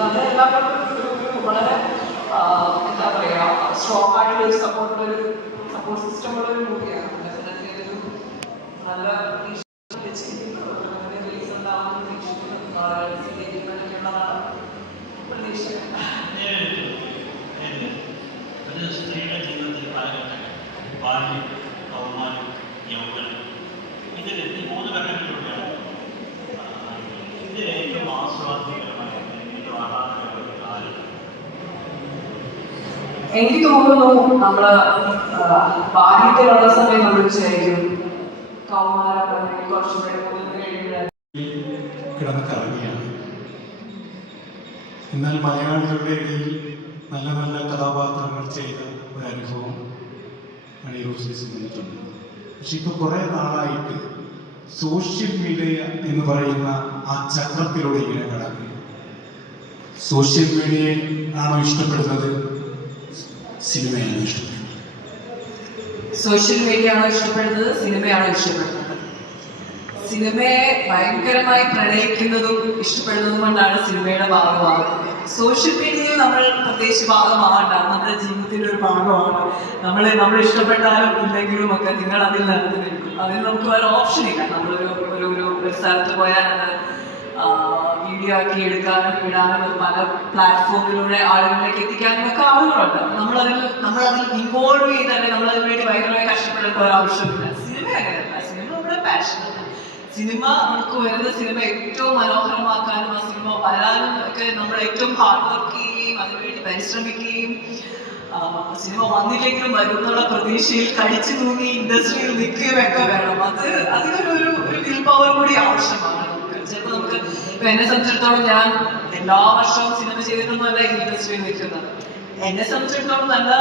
അത് ഒരു ഒരു വളരെ എന്താ പറയുക സ്ട്രോങ് ആയിട്ടുള്ള ഒരു സപ്പോർട്ട് ഒരു സപ്പോർട്ട് സിസ്റ്റം ഉള്ള ഒരു മൂവിയാണ് ഡെഫിനറ്റ്ലി അതൊരു നല്ല റിലീസ് ഉണ്ടാവുന്ന പ്രതീക്ഷിക്കുന്നു. ആളുകൾ സ്വീകരിക്കുന്നതിനുള്ളതാണ് പ്രതീക്ഷ. ഒരു സ്ത്രീയുടെ ജീവിതത്തിൽ കാലഘട്ടങ്ങൾ ബാല്യം കൗമാരം യൗവനം ഇതിൽ ഈ മൂന്ന് ഘട്ടങ്ങളിലൂടെയാണ് ഇതിൽ ഏറ്റവും ആസ്വാദ്യകരമായ എനിക്ക് തോന്നുന്നു നമ്മൾ ബാല്യത്തിലുള്ള സമയം നമ്മൾ വിചാരിക്കും എന്നാൽ മലയാളികളുടെ ഇടയിൽ നല്ല നല്ല കഥാപാത്രങ്ങൾ ചെയ്ത ഒരു അനുഭവം അണിയൂർ നിന്നിട്ടുണ്ട് പക്ഷെ ഇപ്പോൾ കുറേ നാളായിട്ട് സോഷ്യൽ മീഡിയ എന്ന് പറയുന്ന ആ ചക്രത്തിലൂടെ ഇങ്ങനെ കടക്കുക സോഷ്യൽ മീഡിയയെ ആണോ ഇഷ്ടപ്പെടുന്നത്? സിനിമയാണ് ഇഷ്ടപ്പെടുന്നത് സോഷ്യൽ മീഡിയ ആണോ ഇഷ്ടപ്പെടുന്നത്? സിനിമയാണോ ഇഷ്ടപ്പെടുന്നത്? സിനിമയെ ഭയങ്കരമായി പ്രണയിക്കുന്നതും ഇഷ്ടപ്പെടുന്നതും കൊണ്ടാണ് സിനിമയുടെ ഭാഗമാകുന്നത് സോഷ്യൽ മീഡിയയിൽ നമ്മൾ പ്രത്യേകിച്ച് ഭാഗമാകണ്ട നമ്മുടെ ജീവിതത്തിന്റെ ഒരു ഭാഗമാണ്. നമ്മൾ നമ്മൾ ഇഷ്ടപ്പെട്ടാലും ഇല്ലെങ്കിലും ഒക്കെ നിങ്ങൾ അതിൽ നിന്ന് നിൽക്കും അതിന് നമുക്ക് വേറെ ഓപ്ഷൻ ഇല്ല. നമ്മളൊരു ഒരു ഒരു സ്ഥലത്ത് പോയാൽ വീഡിയോ ആക്കി എടുക്കാനും ഇടാനും പല പ്ലാറ്റ്ഫോമിലൂടെ ആളുകളിലേക്ക് എത്തിക്കാനും ഒക്കെ ആളുകളുണ്ട് നമ്മളതിൽ നമ്മളതിൽ ഇൻവോൾവ് ചെയ്ത് തന്നെ നമ്മളതിന് വേണ്ടി ഭയങ്കരമായി കഷ്ടപ്പെടേണ്ട ഒരു ആവശ്യമില്ല. സിനിമ അങ്ങനെയല്ല. സിനിമ നമ്മുടെ പാഷനാണ് സിനിമ നമുക്ക് വരുന്ന സിനിമ ഏറ്റവും മനോഹരമാക്കാനും ആ സിനിമ വരാനും ഒക്കെ നമ്മൾ ഏറ്റവും ഹാർഡ് വർക്ക് ചെയ്യുകയും അതിനുവേണ്ടി പരിശ്രമിക്കുകയും സിനിമ വന്നില്ലെങ്കിലും വരുന്നുള്ള പ്രതീക്ഷയിൽ കടിച്ചു തൂങ്ങി ഇൻഡസ്ട്രിയിൽ നിൽക്കുകയും ഒക്കെ വേണം. അത് അതിനൊരു ഒരു വിൽ പവർ കൂടി ആവശ്യമാണ്. നമുക്ക് ചിലപ്പോൾ ഇപ്പൊ എന്നെ സംബന്ധിച്ചിടത്തോളം ഞാൻ എല്ലാ വർഷവും സിനിമ ചെയ്തിട്ടൊന്നുമല്ല ഈ ഇൻഡസ്ട്രിയിൽ നിൽക്കുന്നത് എന്നെ സംബന്ധിച്ചിടത്തോളം നല്ല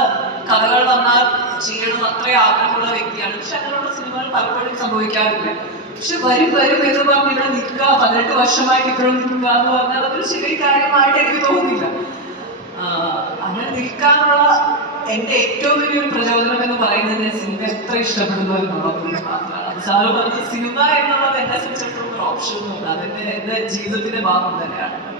കഥകൾ വന്നാൽ ചെയ്യണം അത്രയും ആഗ്രഹമുള്ള വ്യക്തിയാണ്. പക്ഷെ അങ്ങനെയുള്ള സിനിമകൾ പലപ്പോഴും സംഭവിക്കാറില്ല പക്ഷെ വരും വരും എന്ന് പറഞ്ഞ് ഇവിടെ നിൽക്കുക പതിനെട്ട് വർഷമായിട്ട് ഇപ്പോഴും നിൽക്കുക എന്ന് പറഞ്ഞാൽ അതൊരു ചെറിയ കാര്യമായിട്ട് എനിക്ക് തോന്നുന്നില്ല. അങ്ങനെ നിൽക്കാനുള്ള എന്റെ ഏറ്റവും വലിയൊരു പ്രചോദനം എന്ന് പറയുന്നത് സിനിമ എത്ര ഇഷ്ടപ്പെടുന്നു എന്നുള്ളത് മാത്രമാണ്. സാറ് പറഞ്ഞ സിനിമ എന്നുള്ളത് എന്നെ സംബന്ധിച്ചിടത്തോളം ഒന്നുമില്ല അതെന്റെ എന്റെ ജീവിതത്തിന്റെ ഭാഗം തന്നെയാണ്.